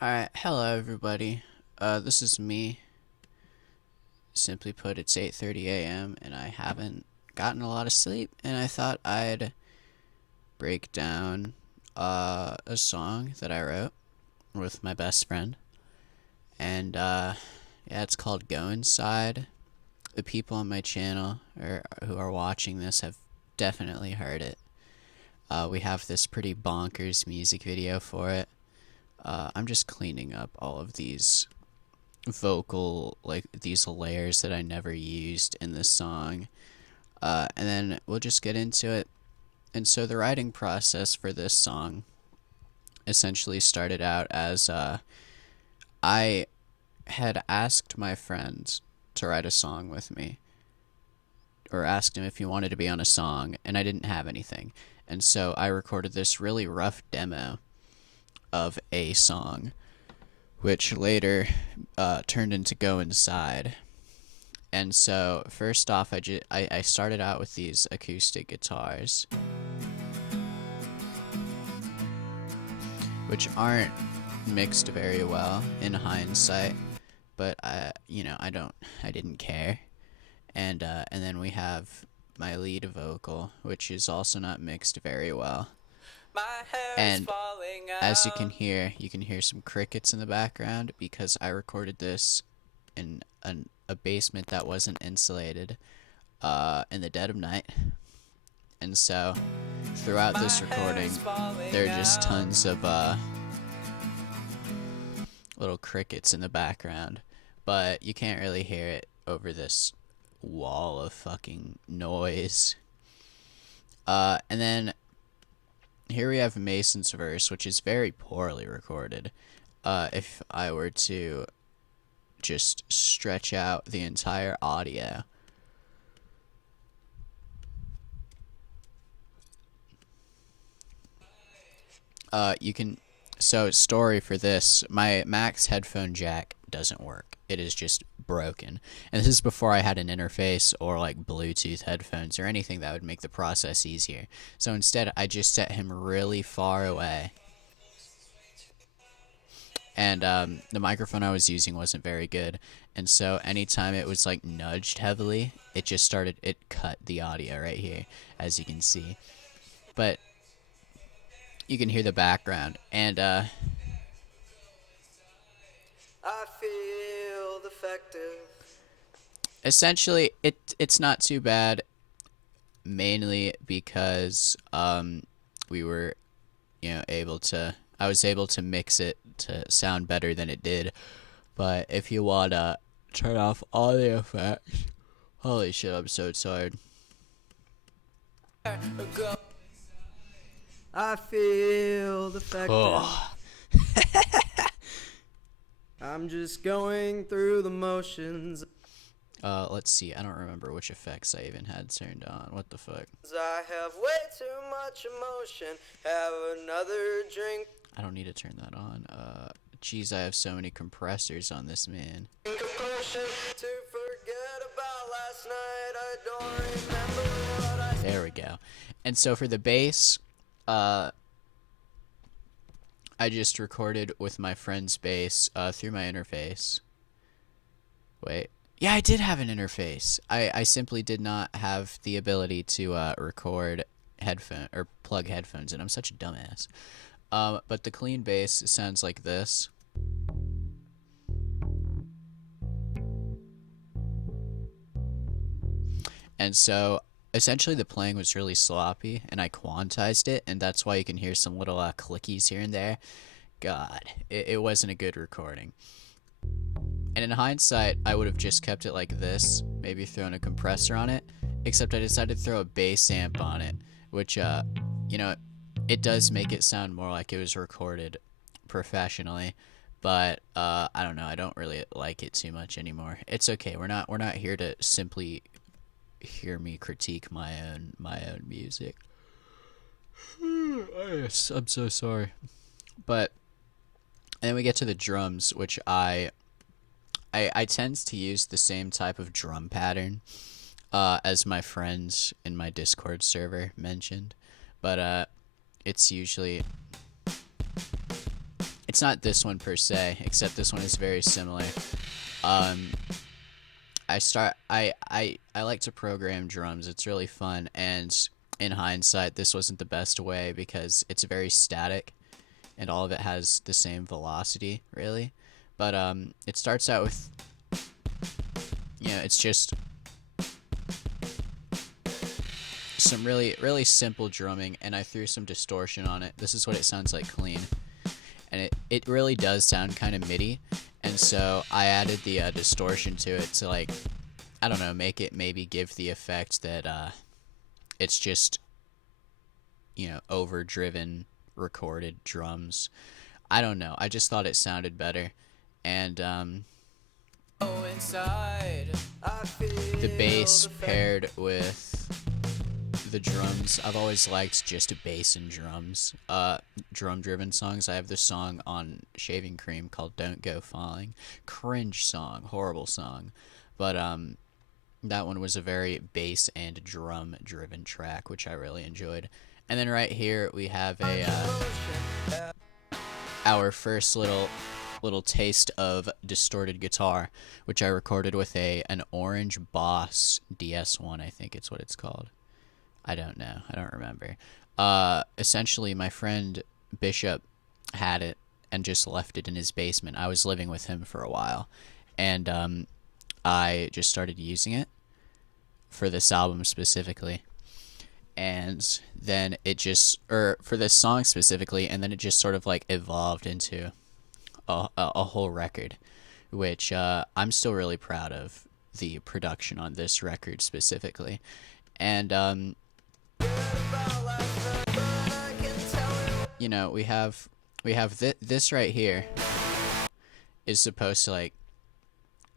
Alright, hello everybody. This is me. Simply put, it's 8:30 a.m. and I haven't gotten a lot of sleep, and I thought I'd break down a song that I wrote with my best friend. And yeah, it's called Go Inside. The people on my channel or who are watching this have definitely heard it. We have this pretty bonkers music video for it. I'm just cleaning up all of these these layers that I never used in this song. And then we'll just get into it. And so the writing process for this song essentially started out as I had asked my friend to write a song with me, or asked him if he wanted to be on a song, and I didn't have anything. And so I recorded this really rough demo of a song, which later turned into Go Inside. And so first off, I started out with these acoustic guitars, which aren't mixed very well in hindsight, but I didn't care. And then we have my lead vocal, which is also not mixed very well. And as you can hear some crickets in the background because I recorded this in a basement that wasn't insulated in the dead of night. And so throughout this recording, there are just tons of little crickets in the background, but you can't really hear it over this wall of fucking noise. And then here we have Mason's verse, which is very poorly recorded. If I were to just stretch out the entire audio. So story for this, my Max headphone jack doesn't work. It is just broken. And this is before I had an interface or like Bluetooth headphones or anything that would make the process easier. So instead, I just set him really far away. And the microphone I was using wasn't very good. And so anytime it was like nudged heavily, it cut the audio right here, as you can see. But you can hear the background, and I feel defective. essentially it's not too bad, mainly because we were I was able to mix it to sound better than it did. But if you wanna turn off all the effects, holy shit, I'm so tired. I feel defective. Oh. I'm just going through the motions. Let's see, I don't remember which effects I even had turned on. What the fuck? I have way too much emotion. Have another drink. I don't need to turn that on. Geez, I have so many compressors on this, man. Drink a potion to forget about last night. I don't remember what I... There we go. And so for the bass, I just recorded with my friend's bass through my interface. Wait. Yeah, I did have an interface. I simply did not have the ability to record plug headphones in. I'm such a dumbass. But the clean bass sounds like this. And so essentially the playing was really sloppy, and I quantized it, and that's why you can hear some little clickies here and there. God, it wasn't a good recording. And in hindsight, I would have just kept it like this, maybe thrown a compressor on it, except I decided to throw a bass amp on it, which, it does make it sound more like it was recorded professionally, but I don't know, I don't really like it too much anymore. It's okay. We're not here to simply hear me critique my own music. I'm so sorry. But and then we get to the drums, which I tend to use the same type of drum pattern as my friends in my Discord server mentioned, but it's it's not this one per se, except this one is very similar. Um, I like to program drums. It's really fun, and in hindsight, this wasn't the best way because it's very static, and all of it has the same velocity, really. But it starts out with, it's just some really simple drumming, and I threw some distortion on it. This is what it sounds like clean, and it really does sound kind of MIDI, and so I added the distortion to it to, like, I don't know, make it maybe give the effect that it's just, overdriven recorded drums. I don't know. I just thought it sounded better, and inside the bass paired with the drums. I've always liked just bass and drums. Drum driven songs. I have this song on Shaving Cream called Don't Go Falling. Cringe song, horrible song. But that one was a very bass and drum driven track, which I really enjoyed. And then right here we have our first little taste of distorted guitar, which I recorded with an Orange Boss DS1, I think it's what it's called. I don't know. I don't remember. Essentially, my friend Bishop had it and just left it in his basement. I was living with him for a while, and I just started using it for this album specifically. And then it just, or for this song specifically, and then it just sort of like evolved into a whole record, which I'm still really proud of the production on this record specifically. And we have this right here is supposed to, like,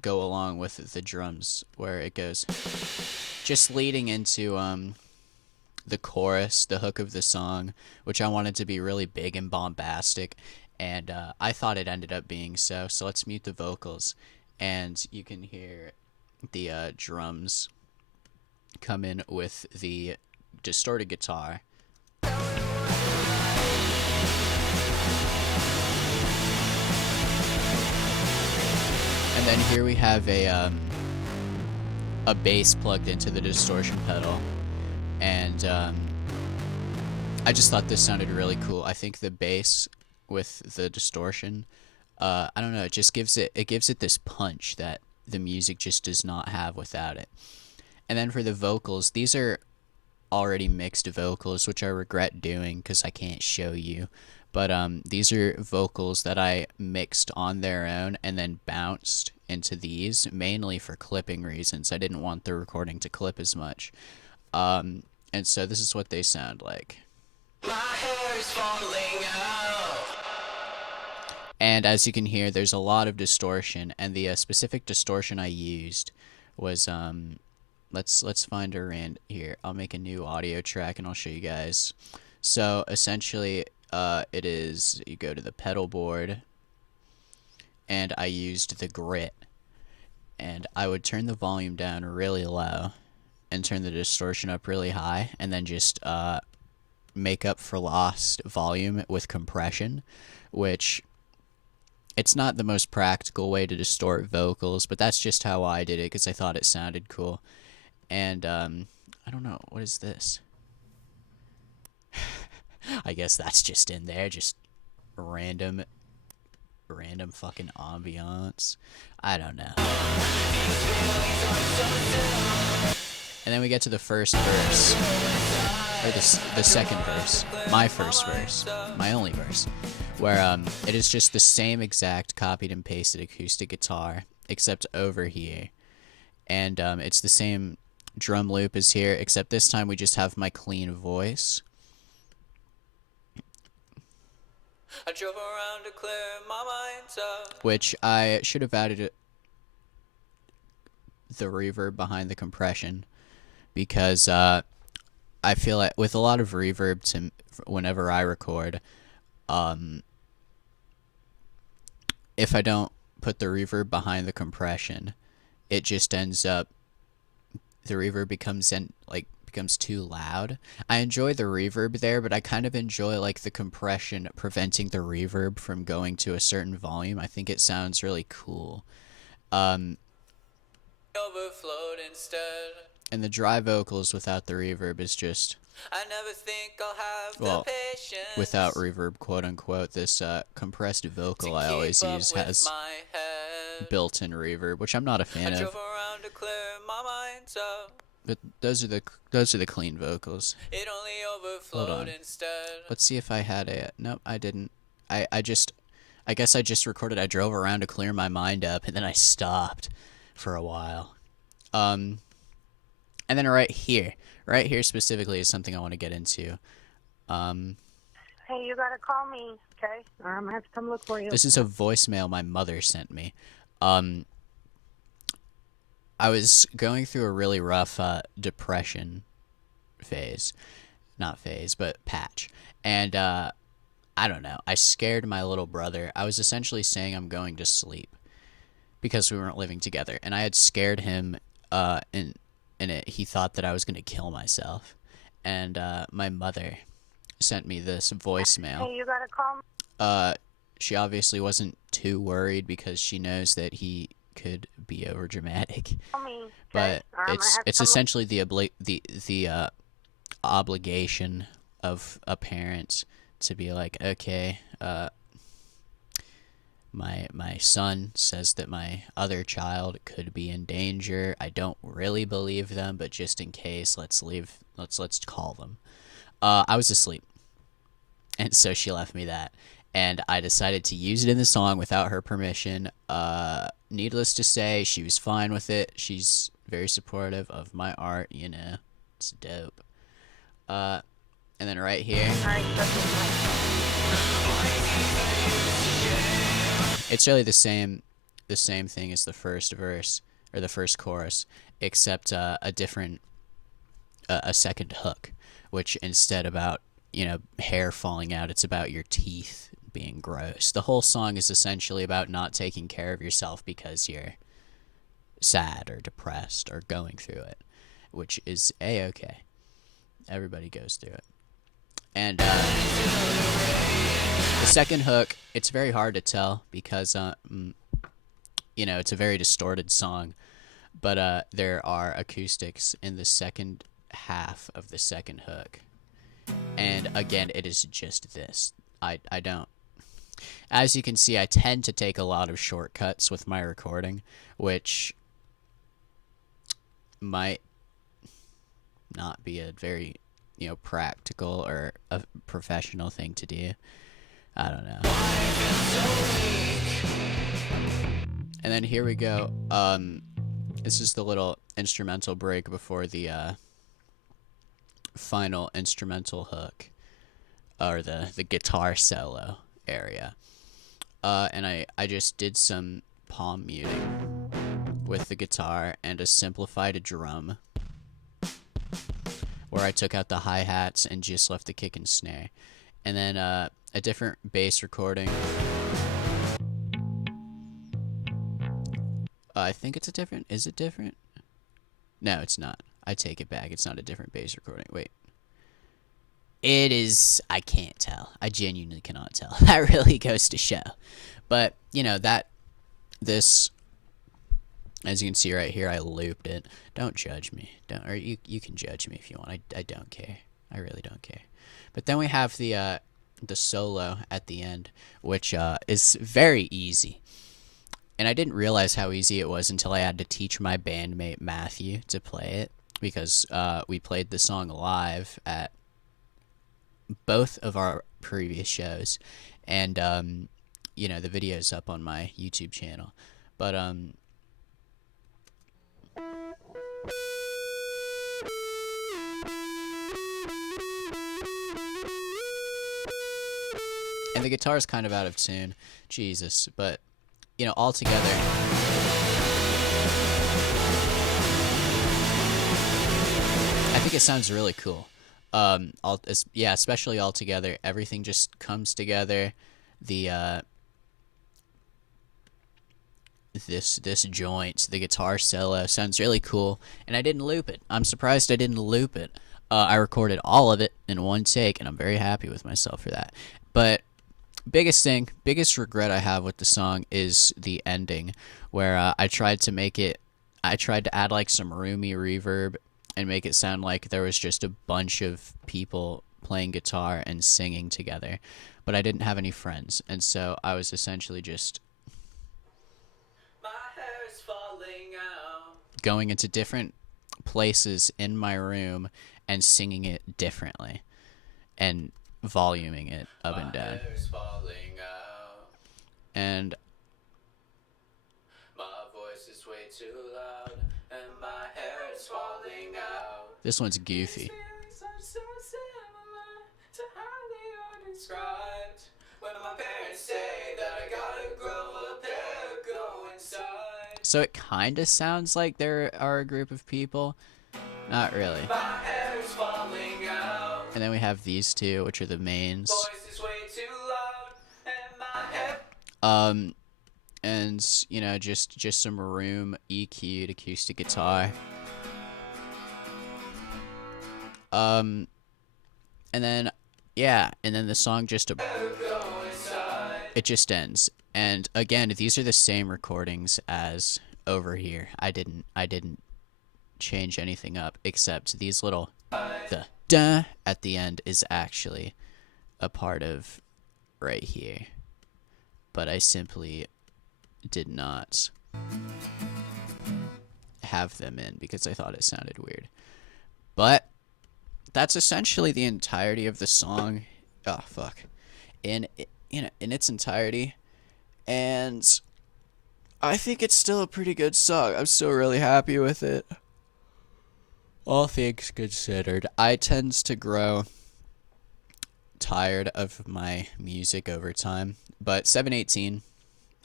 go along with the drums, where it goes just leading into the chorus, the hook of the song, which I wanted to be really big and bombastic, and I thought it ended up being so. So let's mute the vocals, and you can hear the drums come in with the distorted guitar. And then here we have a bass plugged into the distortion pedal, and I just thought this sounded really cool. I think the bass with the distortion, I don't know, it just gives it this punch that the music just does not have without it. And then for the vocals, these are already mixed vocals, which I regret doing because I can't show you. But these are vocals that I mixed on their own and then bounced into these, mainly for clipping reasons. I didn't want the recording to clip as much. And so this is what they sound like. My hair is falling out. And as you can hear, there's a lot of distortion, and the specific distortion I used was let's find a rand here. I'll make a new audio track and I'll show you guys. So essentially, it is, you go to the pedal board, and I used the grit, and I would turn the volume down really low and turn the distortion up really high, and then just make up for lost volume with compression, which it's not the most practical way to distort vocals, but that's just how I did it because I thought it sounded cool. And I don't know, what is this? I guess that's just in there, just random fucking ambiance. I don't know. And then we get to the first verse, or the second verse, my first verse, my only verse, where it is just the same exact copied and pasted acoustic guitar, except over here, and it's the same drum loop as here, except this time we just have my clean voice. I drove around to clear my mind up. Which I should have added the reverb behind the compression, because I feel like with a lot of reverb whenever I record, if I don't put the reverb behind the compression, it just ends up, the reverb becomes becomes too loud. I enjoy the reverb there, but I kind of enjoy like the compression preventing the reverb from going to a certain volume. I think it sounds really cool. Um, Overflowed instead. and the dry vocals without the reverb is just, I never think I'll have well, the patience without reverb, quote unquote. This compressed vocal I always use has built-in reverb, which I'm not a fan of. Around to clear my mind up. But those are the clean vocals. It only overflowed. Hold on. Instead. Let's see if I had a. Nope, I didn't. I guess I just recorded. I drove around to clear my mind up, and then I stopped for a while. And then right here specifically is something I want to get into. Hey, you gotta call me, okay? Or I'm gonna have to come look for you. This is a voicemail my mother sent me. I was going through a really rough depression phase. Not phase, but patch. And I don't know. I scared my little brother. I was essentially saying I'm going to sleep because we weren't living together. And I had scared him in it. He thought that I was going to kill myself. And my mother sent me this voicemail. Hey, you gotta call me. She obviously wasn't too worried because she knows that he could be overdramatic. Call me, okay? But Or I'm gonna have to it's come essentially the obligation of a parent to be like, okay, my son says that my other child could be in danger. I don't really believe them, but just in case, let's call them. I was asleep, and so she left me that, and I decided to use it in the song without her permission. Needless to say, she was fine with it. She's very supportive of my art, you know. It's dope. And then right here, it's really the same thing as the first verse or the first chorus, except a different a second hook, which instead about, you know, hair falling out, it's about your teeth being gross. The whole song is essentially about not taking care of yourself because you're sad or depressed or going through it, which is a-okay. Everybody goes through it. And the second hook, it's very hard to tell because, you know, it's a very distorted song, but there are acoustics in the second half of the second hook. And again, it is just this. I don't. As you can see, I tend to take a lot of shortcuts with my recording, which might not be a very, you know, practical or a professional thing to do. I don't know. And then here we go. This is the little instrumental break before the final instrumental hook, or the guitar solo area. And I just did some palm muting with the guitar and a simplified drum where I took out the hi-hats and just left the kick and snare. And then a different bass recording. I think it's a different... Is it different? No, it's not. I take it back. It's not a different bass recording. Wait. It is... I can't tell. I genuinely cannot tell. That really goes to show. But, you know, this... As you can see right here, I looped it. Don't judge me. Or you can judge me if you want. I don't care. I really don't care. But then we have the solo at the end, which is very easy. And I didn't realize how easy it was until I had to teach my bandmate Matthew to play it, because we played the song live at both of our previous shows, and you know, the video's up on my YouTube channel. But and the guitar's kind of out of tune, Jesus, but you know, all together, I think it sounds really cool. Yeah, especially all together, everything just comes together. The this joint, the guitar solo sounds really cool, and I didn't loop it. I'm surprised I didn't loop it. I recorded all of it in one take, and I'm very happy with myself for that. But biggest regret I have with the song is the ending, where I tried to add like some roomy reverb and make it sound like there was just a bunch of people playing guitar and singing together. But I didn't have any friends, and so I was essentially just going into different places in my room and singing it differently and voluming it up and down. And this one's goofy. So it kind of sounds like there are a group of people. Not really. And then we have these two, which are the mains. And you know, just some room EQ'd acoustic guitar. And then the song just it just ends. And again, these are the same recordings as over here. I didn't change anything up except these little the duh at the end is actually a part of right here. But I simply did not have them in because I thought it sounded weird. But that's essentially the entirety of the song. Oh fuck. In its entirety. And I think it's still a pretty good song. I'm still really happy with it. All things considered, I tend to grow tired of my music over time. But 718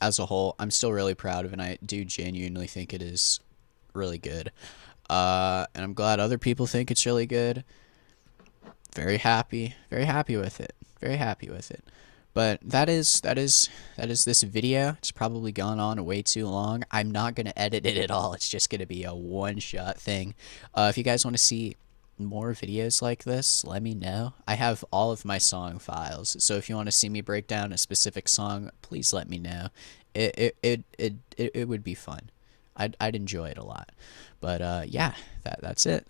as a whole, I'm still really proud of, and I do genuinely think it is really good. And I'm glad other people think it's really good. Very happy with it. Very happy with it. But that is this video. It's probably gone on way too long. I'm not gonna edit it at all. It's just gonna be a one-shot thing. If you guys want to see more videos like this, let me know. I have all of my song files, so if you want to see me break down a specific song, please let me know. It would be fun. I'd enjoy it a lot. But yeah, that's it.